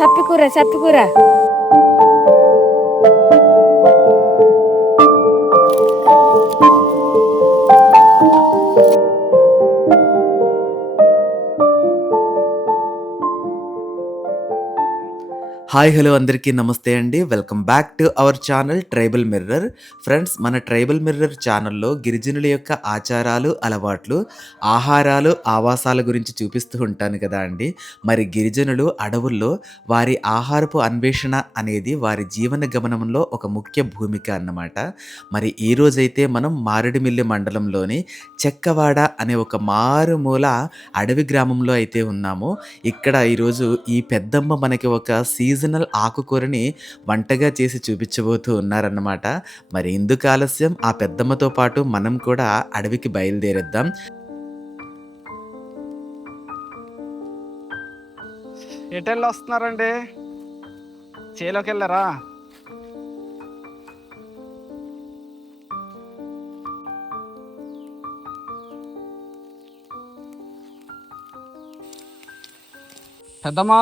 సప్పికూర సప్పికూర. Hi hello అందరికీ నమస్తే అండి. Welcome back to our channel tribal mirror. Friends, మన ట్రైబల్ మిర్రర్ ఛానల్లో గిరిజనుల యొక్క ఆచారాలు, అలవాట్లు, ఆహారాలు, ఆవాసాల గురించి చూపిస్తూ ఉంటాను కదా అండి. మరి గిరిజనులు అడవుల్లో వారి ఆహారపు అన్వేషణ అనేది వారి జీవన గమనంలో ఒక ముఖ్య భూమిక అన్నమాట. మరి ఈరోజైతే మనం మారేడుమిల్లి మండలంలోని చెక్కవాడ అనే ఒక మారుమూల అడవి గ్రామంలో అయితే ఉన్నాము. ఇక్కడ ఈరోజు ఈ పెద్దమ్మ మనకి ఒక సీజనల్ ఆకుకూరని వంటగా చేసి చూపించబోతూ ఉన్నారన్నమాట. మరి ఎందుకు ఆలస్యం, ఆ పెద్దమ్మతో పాటు మనం కూడా అడవికి బయలుదేరేద్దాం. ఎటెళ్ళు వస్తున్నారండి? చేలోకి వెళ్ళారా? పెద్దమ్మా,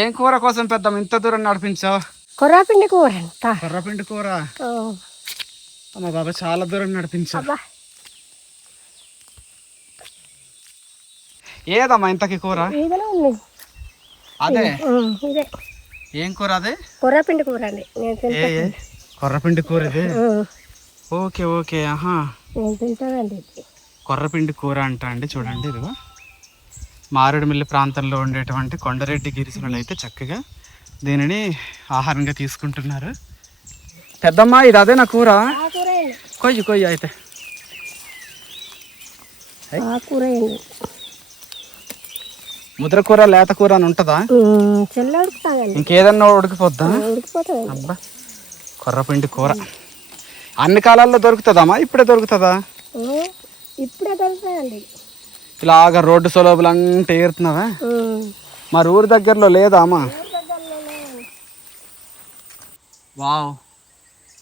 ఏం కూర కోసం పెద్దమ్మ ఇంత దూరం నడిపించావు? కొర్రపిండి కూర అంట. కొర్రపిండి కూర. అమ్మ బాబా, చాలా దూరం నడిపించావు. ఏదమ్మా ఇంతకి కూర? అదే ఏం కూర? అదే కొర్రపిండి కూర అండి. కొర్రపిండి కూర ఇది. ఓకే ఓకే, ఆహా, తింటానండి. కొర్రపిండి కూర అంట అండి. చూడండి, ఇదిగో మారేడుమిల్లి ప్రాంతంలో ఉండేటువంటి కొండరెడ్డి గిరిజనులు అయితే చక్కగా దీనిని ఆహారంగా తీసుకుంటున్నారు. పెద్దమ్మ, ఇది అదే నా కూర? కొయ్యి కొయ్యి అయితే. ముద్ర కూర, లేత కూర అని ఉంటుందా? ఇంకేదన్నా ఉడికిపోద్దా? అబ్బా, కొర్రపిండి కూర అన్ని కాలాల్లో దొరుకుతుందమ్మా? ఇప్పుడే దొరుకుతుందా? ఇప్పుడే దొరుకుతాయండి. ఇలాగ రోడ్డు సొలభులు అంటే ఏరుతున్నావా? మరి ఊరి దగ్గరలో లేదా అమ్మా? వావ్,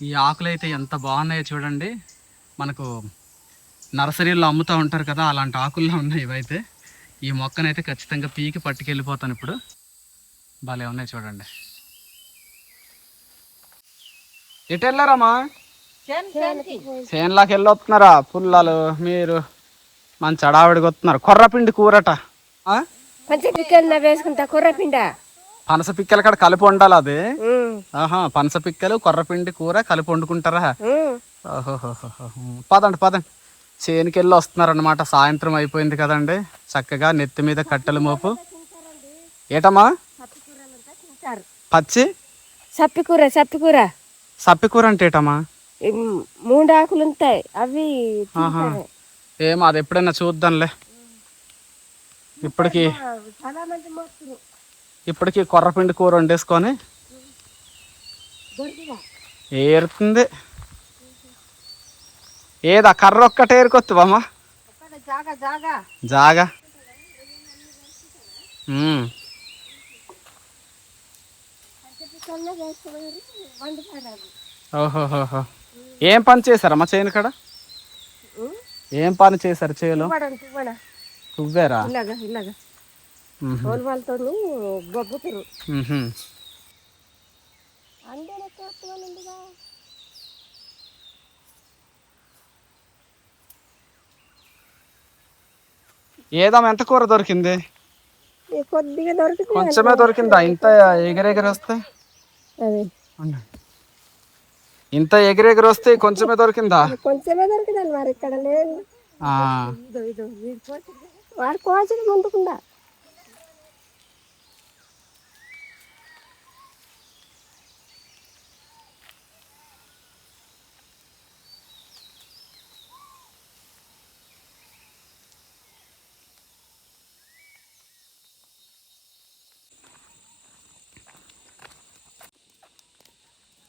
ఈ ఆకులు అయితే ఎంత బాగున్నాయో చూడండి. మనకు నర్సరీలో అమ్ముతూ ఉంటారు కదా, అలాంటి ఆకుల్లో ఉన్నాయి ఇవైతే. ఈ మొక్కనైతే ఖచ్చితంగా పీకి పట్టుకెళ్ళిపోతాను ఇప్పుడు. భలే ఉన్నాయి చూడండి. ఎటు వెళ్ళారమ్మా? చేనులాకి వెళ్ళొస్తున్నారా? పుల్లలు మీరు మంచి అడావిడికి వస్తున్నారు. కొర్రపిండి కూరట. వేసుకుంటా కొర్రపిండ. పనస పిక్కల కాడ కలిపి వండాలి అది. ఆహా, పనస పిక్కలు కొర్రపిండి కూర కలిపి వండుకుంటారా? ఓహోహోహో. పదండి పదండి, చేనుకి వెళ్ళి వస్తున్నారనమాట. సాయంత్రం అయిపోయింది కదండి. చక్కగా నెత్తి మీద కట్టెల మోపు. ఏటమ్మా? పచ్చి సప్పికూర సప్పికూర. సప్పికూర అంటే ఏటమ్మా? 3 ఆకులు ఉంటాయి అవి. ఏమో, అది ఎప్పుడైనా చూద్దాంలే. ఇప్పటికి కొర్రపిండి కూర వండేసుకొని ఏరుతుంది. ఏదా కర్ర ఒక్కటే ఏరుకొత్తువమ్మా? జాగా. ఓహోహోహో. ఏం పని చేశారమ్మా చేను కాడ? ఏం పని చేశారు చేలో? తువ్వారా? ఏదమ్మా, ఎంత కూర దొరికింది? కొద్దిగా దొరికింది. కొంచెమే దొరికిందా? ఇంత ఎగిరెగిరి వస్తే, ఇంత ఎగిరెగిరి వస్తే కొంచెమే దొరికిందా? కొంచెమే దొరికిందండి. మరి ఇక్కడ లేదు. వాడు కోసిన ముందుకుందా?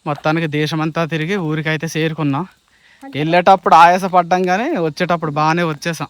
మొత్తానికి దేశమంతా తిరిగి ఊరికైతే చేరుకున్నాం. వెళ్ళేటప్పుడు ఆయాస పడ్డాం, కానీ వచ్చేటప్పుడు బాగానే వచ్చేసాం.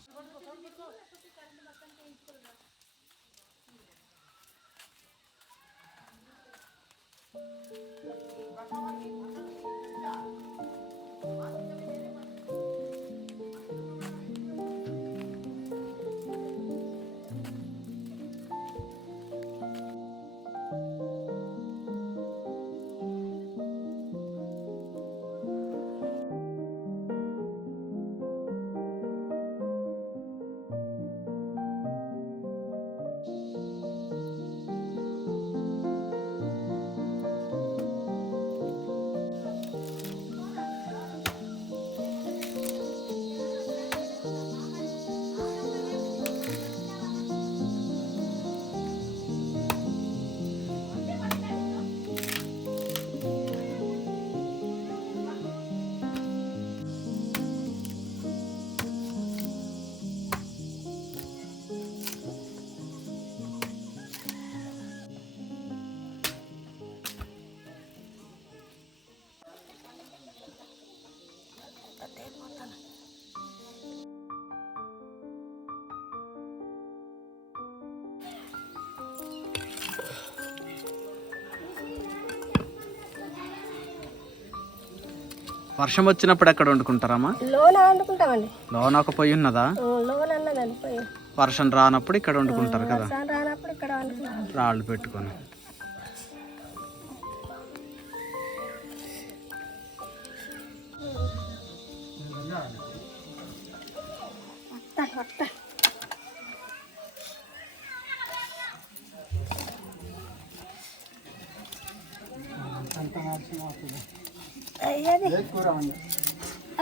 వర్షం వచ్చినప్పుడు ఎక్కడ వండుకుంటారమ్మా? లోన వండుకుంటామండి. లోన ఒక పొయ్యి ఉన్నదా? లోన అన్నదండి పోయి. వర్షం రానప్పుడు ఇక్కడ వండుకుంటారు కదా, రానప్పుడు ఇక్కడ వండుకుంటాం రాళ్ళు పెట్టుకొని.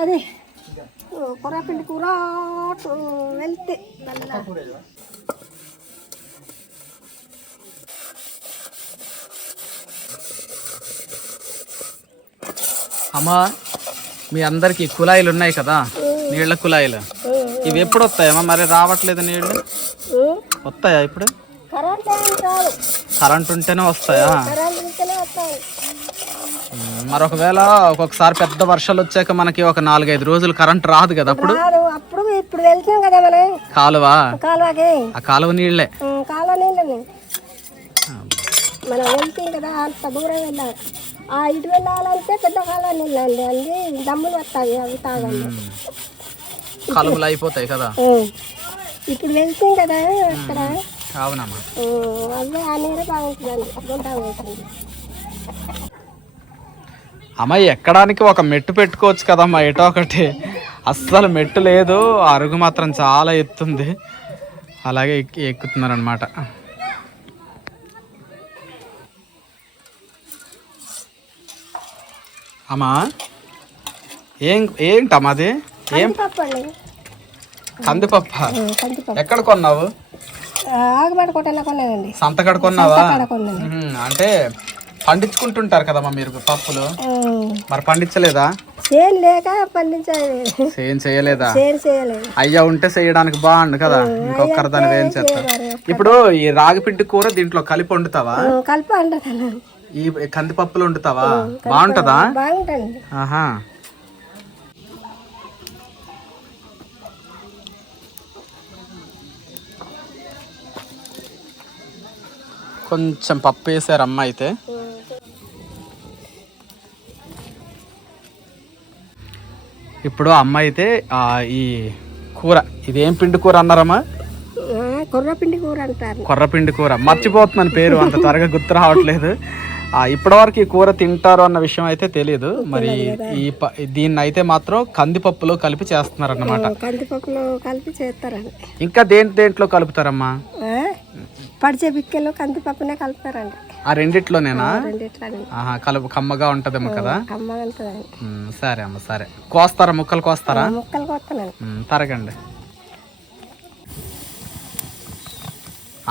అది కొర్రపిండి కూర వెళ్తే అమ్మా, మీ అందరికి కుళాయిలు ఉన్నాయి కదా, నీళ్ళ కుళాయిలు, ఇవి ఎప్పుడు వస్తాయమ్మా? మరి రావట్లేదు నీళ్ళు, వస్తాయా ఇప్పుడు? కరెంట్ ఉంటేనే వస్తాయా? మరి ఒకవేళ ఒక్కొక్కసారి పెద్ద వర్షాలు వచ్చాక మనకి ఒక 4-5 రోజులు కరెంట్ రాదు కదా, అప్పుడు ఇప్పుడు వెళ్తాం కదా మనం కాలువ, ఆ కాలువ నీళ్ళే మనం వెళ్తాం కదా, అంత దూరం వెళ్ళాలి. ఇటు వెళ్ళాలంటే పెద్ద కాలువ నీళ్ళు అండి, అన్ని దమ్ములు వస్తాయి, అవి తాగండి, కలువలు అయిపోతాయి కదా. ఇప్పుడు వెళ్తాం కదా అక్కడ. అవునమ్మా, అదే ఆ నీరే బాగుంటుందండి, అప్పుడు బాగుంటుంది. అమ్మ, ఎక్కడానికి ఒక మెట్టు పెట్టుకోవచ్చు కదమ్మా, ఎటో ఒకటి. అస్సలు మెట్టు లేదు, అరుగు మాత్రం చాలా ఎత్తుంది, అలాగే ఎక్కుతున్నారు అనమాట. అమ్మా, ఏంటమ్మా అది? ఏం కందిపప్ప? ఎక్కడ కొన్నావు? సంతకాడ కొన్నావా? అంటే పండించుకుంటుంటారు కదమ్మా మీరు పప్పులు, మరి పండించలేదా? సేమ్ చేయలేదా? అయ్యా ఉంటే చేయడానికి బాగుండు కదా, ఇంకొకరు దాన్ని ఏం చేస్తారు. ఇప్పుడు ఈ రాగిపిండి కూర దీంట్లో కలిపి వండుతావా? ఈ కందిపప్పులు వండుతావా? బాగుంటదా? ఆహా, కొంచెం పప్పు వేసారు అమ్మ అయితే. ఇప్పుడు అమ్మ అయితే ఈ కూర, ఇదేం పిండి కూర అన్నారమ్మా? కొర్రపిండి కూర అంటారు. కొర్రపిండి కూర, మర్చిపోతున్నాను పేరు, అంత త్వరగా గుర్తు రావట్లేదు. ఇప్పటివరకు ఈ కూర తింటారు అన్న విషయం అయితే తెలియదు. మరి దీన్ని అయితే మాత్రం కందిపప్పులో కలిపి చేస్తున్నారు అన్నమాట. కందిపప్పులో కలిపి చేస్తారండి. ఇంకా దేంట్లో కలుపుతారమ్మా? పడిచే పిక్కలు కందిపప్పునే కలుపుతారండి. ఆ రెండిట్లోనేనా? కలుపు కమ్మగా ఉంటదేమో కదా. సరే అమ్మ, సరే. కోస్తారా? ముక్కలు కోస్తారా? ముక్కలు కోస్తానండి. తరగండి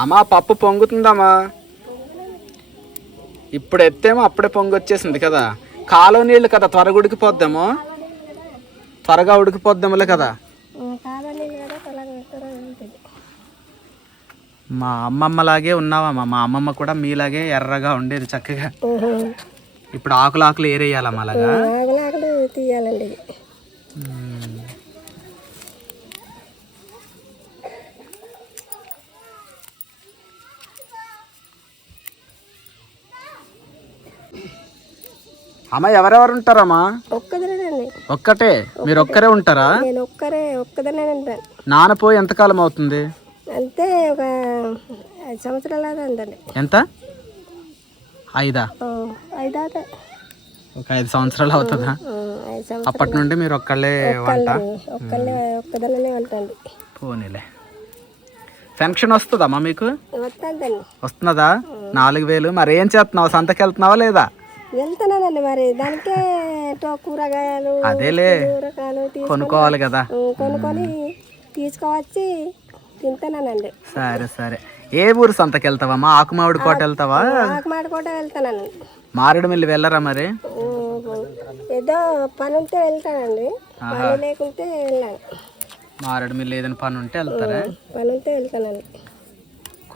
అమ్మా. పప్పు పొంగుతుందమ్మా. ఇప్పుడు ఎత్తేమో అప్పుడే పొంగి వచ్చేసింది కదా. కాలువ నీళ్ళు కదా, త్వరగా ఉడికిపోద్దామో, త్వరగా ఉడికిపోద్దాములే కదా. మా అమ్మమ్మలాగే ఉన్నావమ్మా. మా అమ్మమ్మ కూడా మీలాగే ఎర్రగా ఉండేది చక్కగా. ఇప్పుడు ఆకులు ఏరేయాలమ్మా అలాగా. తీయాలండి. అమ్మ, ఎవరెవరు ఉంటారమ్మా? ఒక్కటే? మీరు ఒక్కరే ఉంటారా? ఒక్కదనే ఉంటాను. నాన్న పోయి ఎంతకాలం అవుతుంది? అంతే ఒక 5 సంవత్సరాలు అందండి. ఎంత? 5 ఒక 5 సంవత్సరాలు అవుతుందా? అప్పటి నుండి మీరు ఒక్కళ్ళే ఒక్కదనే ఉంటాండి. పోనీలే. పెన్షన్ వస్తుందమ్మా మీకు? వస్తున్నదా? 4000. మరి ఏం చేస్తున్నావు? సంతకి వెళ్తున్నావా లేదా? వెళ్తానండి. మరి దానికే కూరగాయలు అదేలే కొనుక్కోవాలి కదా, కొనుక్కొని తీసుకువచ్చి తింటానండి. సరే సరే. ఏ ఊరు సంతకి వెళ్తావమ్మా? ఆకుమావిడి కోట వెళ్తావా? ఆకుమావిడి కోట వెళ్తానండి. మారేడుమిల్లి వెళ్ళరా మరి? ఏదో పని ఉంటే వెళ్తానండి, పని లేకుంటే వెళ్ళాను. మారేడుమిల్లి ఏదైనా పని ఉంటే వెళ్తారా? పని ఉంటే వెళ్తానండి.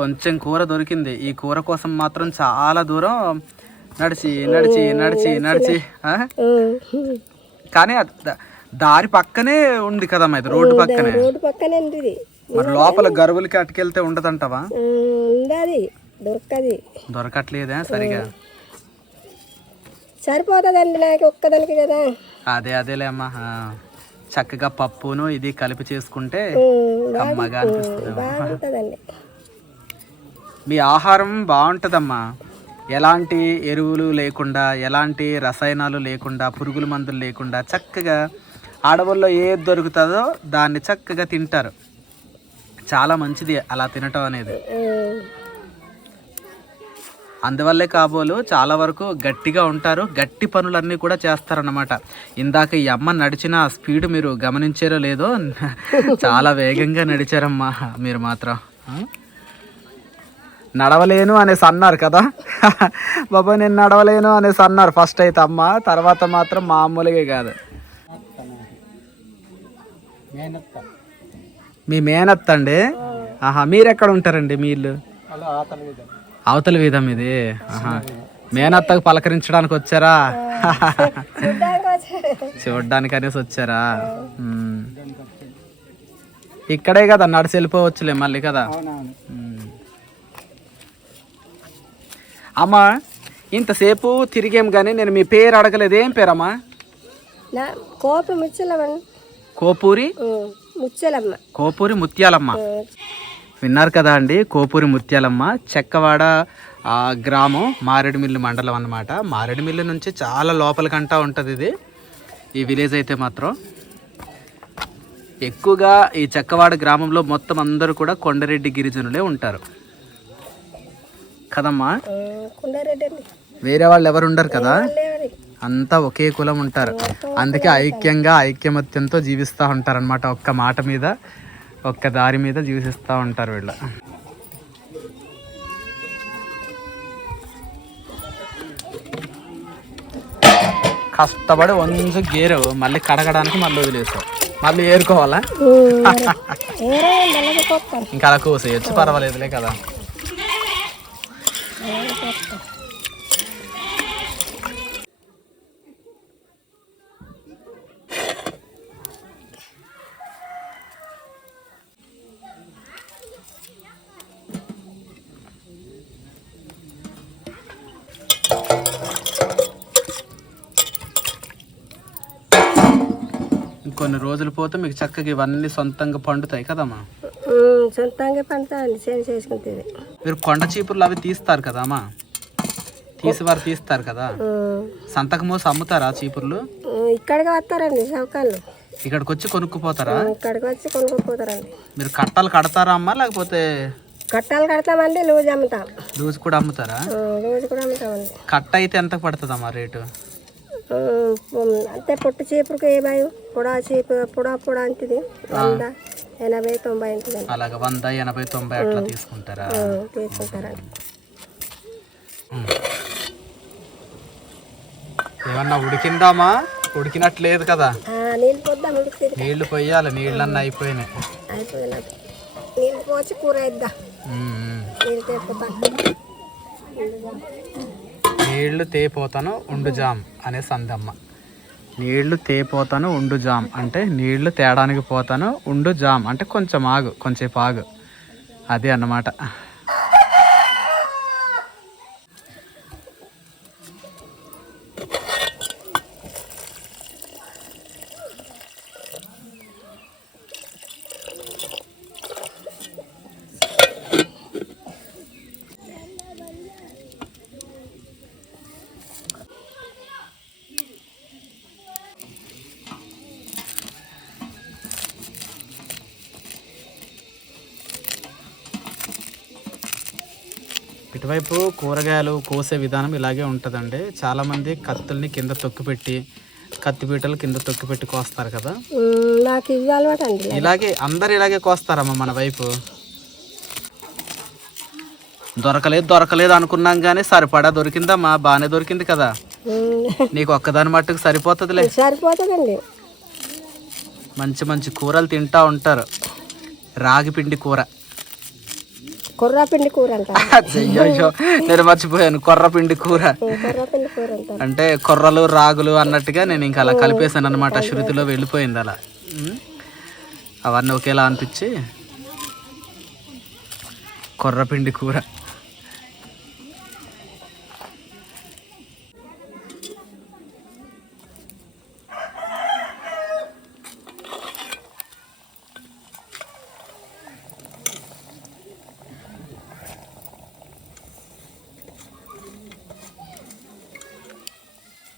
కొంచెం కూర దొరికింది. ఈ కూర కోసం మాత్రం చాలా దూరం నడిచి నడిచి నడిచి నడిచి, కానీ దారి పక్కనే ఉంది కదమ్మా, ఇది రోడ్డు పక్కనే. రోడ్డు పక్కనే ఉంది. మరి లోపల గరువులకి అటుకెళ్తే ఉండదంటవా? దొరకట్లేదా సరిగా? సరిపోతుందండి నాకు ఒక్కదానికి కదా. అదేలే అమ్మా. చక్కగా పప్పును ఇది కలిపి చేసుకుంటే కమ్మగా అనిపిస్తుంది. బాగుంటుందండి. మీ ఆహారం బాగుంటుందమ్మా, ఎలాంటి ఎరువులు లేకుండా, ఎలాంటి రసాయనాలు లేకుండా, పురుగుల మందులు లేకుండా చక్కగా అడవుల్లో ఏది దొరుకుతుందో దాన్ని చక్కగా తింటారు. చాలా మంచిది అలా తినటం అనేది. అందువల్లే కాబోలు చాలా వరకు గట్టిగా ఉంటారు, గట్టి పనులన్నీ కూడా చేస్తారన్నమాట. ఇందాక ఈ అమ్మ నడిచిన స్పీడ్ మీరు గమనించారో లేదో, చాలా వేగంగా నడిచారమ్మా మీరు మాత్రం. నడవలేను అనేసి అన్నారు కదా బాబా, నేను నడవలేను అనేసి అన్నారు ఫస్ట్ అయితే అమ్మ, తర్వాత మాత్రం మామూలుగా కాదు. మీ మేనత్త అండి? మీరు ఎక్కడ ఉంటారండి? మీ ఇల్లు అవతల వీధం ఇది. మేనత్తకు పలకరించడానికి వచ్చారా? చూడ్డానికి అనేసి వచ్చారా? ఇక్కడే కదా, నడిచి వెళ్ళిపోవచ్చులే మళ్ళీ కదా. అమ్మా ఇంతసేపు తిరిగేం కానీ నేను మీ పేరు అడగలేదు. ఏం పేరమ్మా? కోపూరి కోపూరి ముత్యాలమ్మ. విన్నారు కదా అండి, కోపూరి ముత్యాలమ్మ. చెక్కవాడ గ్రామం, మారేడుమిల్లి మండలం అన్నమాట. మారేడుమిల్లి నుంచి చాలా లోపలికంటా ఉంటుంది ఇది ఈ విలేజ్ అయితే మాత్రం. ఎక్కువగా ఈ చెక్కవాడ గ్రామంలో మొత్తం అందరూ కూడా కొండరెడ్డి గిరిజనులే ఉంటారు కదమ్మా. వేరే వాళ్ళు ఎవరు ఉండరు కదా, అంతా ఒకే కులం ఉంటారు. అందుకే ఐక్యంగా ఐక్యమత్యంతో జీవిస్తూ ఉంటారు అనమాట. ఒక్క మాట మీద, ఒక్క దారి మీద జీవిస్తూ ఉంటారు వీళ్ళు. కష్టపడి వంజు గేరు మళ్ళీ కడగడానికి మళ్ళీ వదిలేసావు, మళ్ళీ ఏరుకోవాలా? ఇంకా అలా కోసేయచ్చు, పర్వాలేదులే కదా. కొన్ని రోజులు పోతే మీకు చక్కగా ఇవన్నీ సొంతంగా పండుతాయి కదమ్మా. సొంతంగా పండుతాయండి, చేసుకుంటుంది. మీరు కొండ చీపుర్లు అవి తీస్తారు కదమ్మా, తీసేవారు తీస్తారు కదా, సంతకు మోసి అమ్ముతారా చీపుర్లు? ఇక్కడికి వస్తారండి చౌకాళ్ళు, ఇక్కడికి వచ్చి కొనుక్కుపోతారా? ఇక్కడికి వచ్చి కొనుక్కోపోతారండి. మీరు కట్టాలు కడతారా అమ్మా, లేకపోతే? కట్టాలు కడతామండి, లూజ్ అమ్ముతాం. లూజ్ కూడా అమ్ముతారా? లూజ్ కూడా అమ్ముతామండి. కట్ట అయితే ఎంత పడుతుందమ్మా రేటు? అంతే పొట్టు చీపురుకి ఏ భయం, పొడా అంతది 100, 80, 90 ఉంటుంది. అలాగా 100, 80, 90 అట్లా తీసుకుంటారా? తీసుకుంటారండి. ఏమన్నా ఉడికిందామా? ఉడికినట్లేదు కదా. నీళ్ళు పోద్దాం, ఉడికి నీళ్లు పోయాలి, నీళ్ళన్నీ అయిపోయినాయి. నీళ్ళు పోసి కూర వేద్దాం. నీళ్ళు తెప్పుతాను, నీళ్లు తేపోతాను ఉండు జామ్ అనేసి అందమ్మ. నీళ్లు తేపోతాను ఉండు జామ్ అంటే నీళ్లు తేడానికి పోతాను, ఉండు జామ్ అంటే కొంచెం ఆగు, కొంచెంసేపు ఆగు, అదే అన్నమాట. ఇటువైపు కూరగాయలు కోసే విధానం ఇలాగే ఉంటుందండి. చాలామంది కత్తుల్ని కింద తొక్కిపెట్టి, కత్తిపీటలు కింద తొక్కిపెట్టి కోస్తారు కదా. నాకు ఇవి అలవాటు అండి. ఇలాగే అందరు ఇలాగే కోస్తారమ్మా మన వైపు. దొరకలేదు అనుకున్నాం కానీ సరిపడా దొరికిందమ్మా, బాగానే దొరికింది కదా. నీకు ఒక్కదాని మట్టుకు సరిపోతుందిలే. సరిపోతుందండి. మంచి మంచి కూరలు తింటా ఉంటారు. రాగి పిండి కూర, కొర్రపిండి కూర అంటారు. అయ్యో నేను మర్చిపోయాను, కొర్రపిండి కూర అంటే కొర్రలు రాగులు అన్నట్టుగా నేను ఇంకా అలా కలిపేశాను అనమాట. శృతిలో వెళ్ళిపోయింది అలా. అవన్నీ ఒకేలా అనిపించి కొర్రపిండి కూర.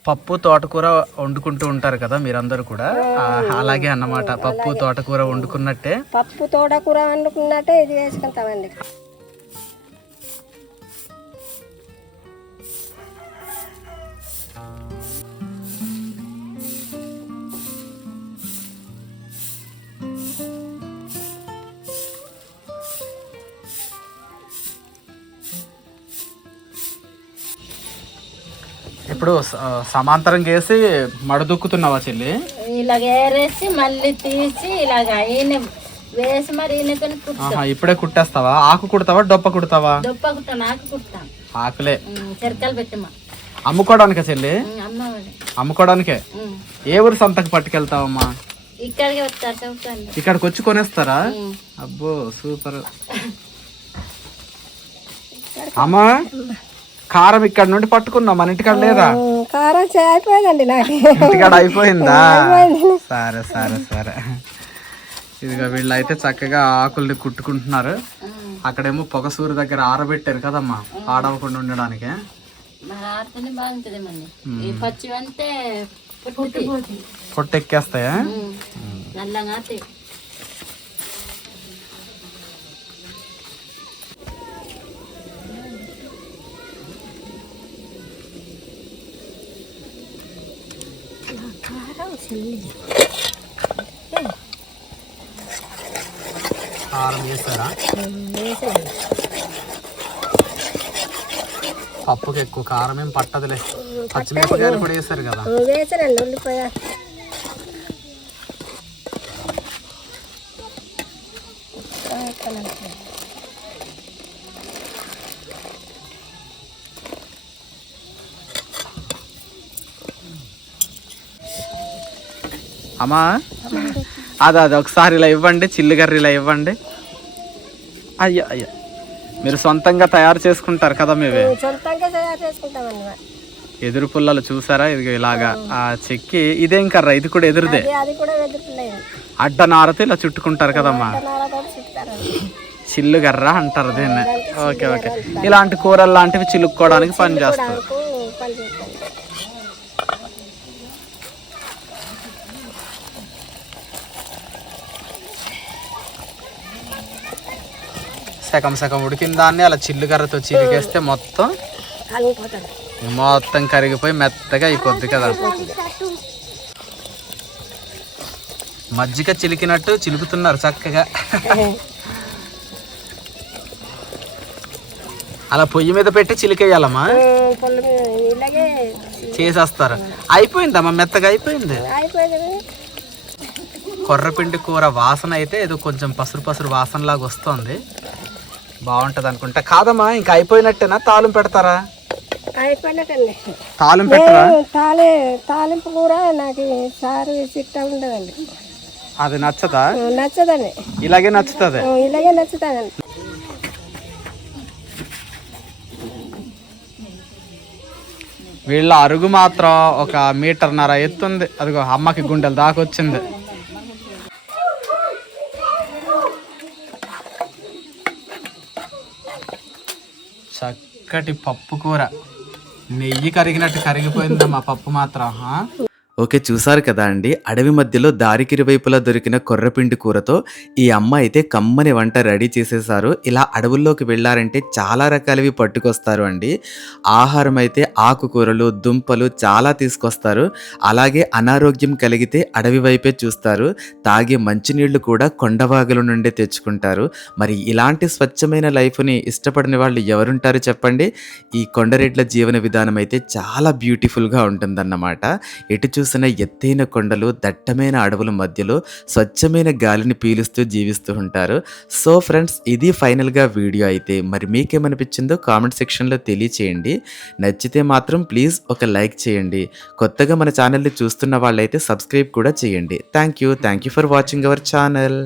పప్పు తోటకూర వండుకుంటూ ఉంటారు కదా మీరందరూ కూడా, అలాగే అన్నమాట. పప్పు తోటకూర వండుకున్నట్టే పప్పు తోటకూర వండుకున్నట్టే ఇది వేసుకుంటామండి. ఇప్పుడు సమాంతరం చేసి మడదుక్కుతున్నావా చెల్లి? ఇలాగ ఏరేసి మళ్ళీ తీసి ఇలాగ ఈయన వేసి మరి ఈయనతో ఇప్పుడే కుట్టేస్తావా? ఆకు కుడతావా డొప్ప కుడతావా? దొప్ప కుట్టాను, ఆకు కుట్టాను. ఆకులే చెరకలు పెట్టమా అమ్ముకోవడానికా చెల్లి? అమ్మవాడి అమ్ముకోవడానికే. ఏ ఊరు సంతకు పట్టుకెళ్తావమ్మా? ఇక్కడికి వస్తారు చదువుతాను. ఇక్కడికి వచ్చి కొనేస్తారా? అబ్బో సూపర్. అమ్మా కారం ఇక్కడ నుండి పట్టుకున్నాం, మన ఇంటికాడ లేదా? కారం అయిపోయిందండి నాకు, ఇంటికాడ అయిపోయిందా? సరే సరే సరే. ఇదిగో వీళ్ళు అయితే చక్కగా ఆకుల్ని కుట్టుకుంటున్నారు. అక్కడేమో పొగసూరు దగ్గర ఆరబెట్టారు కదమ్మా ఆడవకుండా ఉండడానికి. బాగుంటది మళ్ళీ ఈ పచ్చి అంటే పొట్టెక్కేస్తాయా? నల్లగా కారం వేస్తారా? పప్పుకి ఎక్కువ కారం ఏం పట్టదులే. పచ్చిమిరపకాయలు కూడా వేస్తారు కదా. వేసారండి ఉల్లిపాయ. అమ్మా అదే ఒకసారి ఇలా ఇవ్వండి, చిల్లిగర్ర ఇలా ఇవ్వండి. అయ్యా అయ్యా మీరు సొంతంగా తయారు చేసుకుంటారు కదా? మేవే సొంతంగా తయారు చేసుకుంటామండి. ఎదురు పుల్లలు చూసారా? ఇది ఇలాగా ఆ చెక్కి ఇదేం కర్ర? ఇది కూడా ఎదురుదే. అడ్డ నారతో ఇలా చుట్టుకుంటారు కదమ్మా, చిల్లుగర్ర అంటారు దీన్ని. Okay okay. ఇలాంటి కూరలు లాంటివి చిలుక్కోవడానికి పని చేస్తారు. సగం సగం ఉడికిన దాన్ని అలా చిల్లుగర్రతో చిలికేస్తే మొత్తం కరిగిపోయి మెత్తగా అయిపోద్ది కదా. మజ్జిగ చిలికినట్టు చిలుకుతున్నారు చక్కగా. అలా పొయ్యి మీద పెట్టి చిలికేయాలమ్మా, చేసేస్తారు. అయిపోయిందమ్మా, మెత్తగా అయిపోయింది. కొర్రపిండి కూర వాసన అయితే ఏదో కొంచెం పసురు పసురు వాసన లాగా వస్తుంది, బాగుంటది అనుకుంటా. కాదమ్మా ఇంకా అయిపోయినట్టేనా? తాలింపు పెడతారా? అయిపోయినట్టండి. తాలింపు పెట్టరా? తాలింపు కూర నాకు సారు చిట్ట ఉండదండి. అది నచ్చదా? నచ్చదండి. ఇలాగే నచ్చుతుంది? ఇలాగే నచ్చుతాదండి. వీళ్ళ అరుగు మాత్రం 1.5 మీటర్ ఎత్తుంది. అదిగో అమ్మకి గుండెలు దాకా వచ్చింది. చక్కటి పప్పు కూర, నెయ్యి కరిగినట్టు కరిగిపోయిందమ్మా పప్పు మాత్రం. ఓకే, చూసారు కదా అండి, అడవి మధ్యలో దారికిరువైపులా దొరికిన కొర్రపిండి కూరతో ఈ అమ్మ అయితే కమ్మని వంట రెడీ చేసేసారు. ఇలా అడవుల్లోకి వెళ్ళారంటే చాలా రకాలవి పట్టుకొస్తారు అండి. ఆహారం అయితే ఆకుకూరలు, దుంపలు చాలా తీసుకొస్తారు. అలాగే అనారోగ్యం కలిగితే అడవి వైపే చూస్తారు. తాగే మంచినీళ్లు కూడా కొండవాగుల నుండే తెచ్చుకుంటారు. మరి ఇలాంటి స్వచ్ఛమైన లైఫ్ని ఇష్టపడిన వాళ్ళు ఎవరుంటారు చెప్పండి? ఈ కొండరెడ్ల జీవన విధానం అయితే చాలా బ్యూటిఫుల్గా ఉంటుందన్నమాట. ఎటు చూసిన ఎత్తైన కొండలు, దట్టమైన అడవుల మధ్యలో స్వచ్ఛమైన గాలిని పీలుస్తూ జీవిస్తూ ఉంటారు. సో ఫ్రెండ్స్, ఇది ఫైనల్గా వీడియో అయితే. మరి మీకేమనిపించిందో కామెంట్ సెక్షన్లో తెలియచేయండి. నచ్చితే మాత్రం ప్లీజ్ ఒక లైక్ చేయండి. కొత్తగా మన ఛానల్ని చూస్తున్న వాళ్ళైతే సబ్స్క్రైబ్ కూడా చేయండి. Thank you for watching our channel.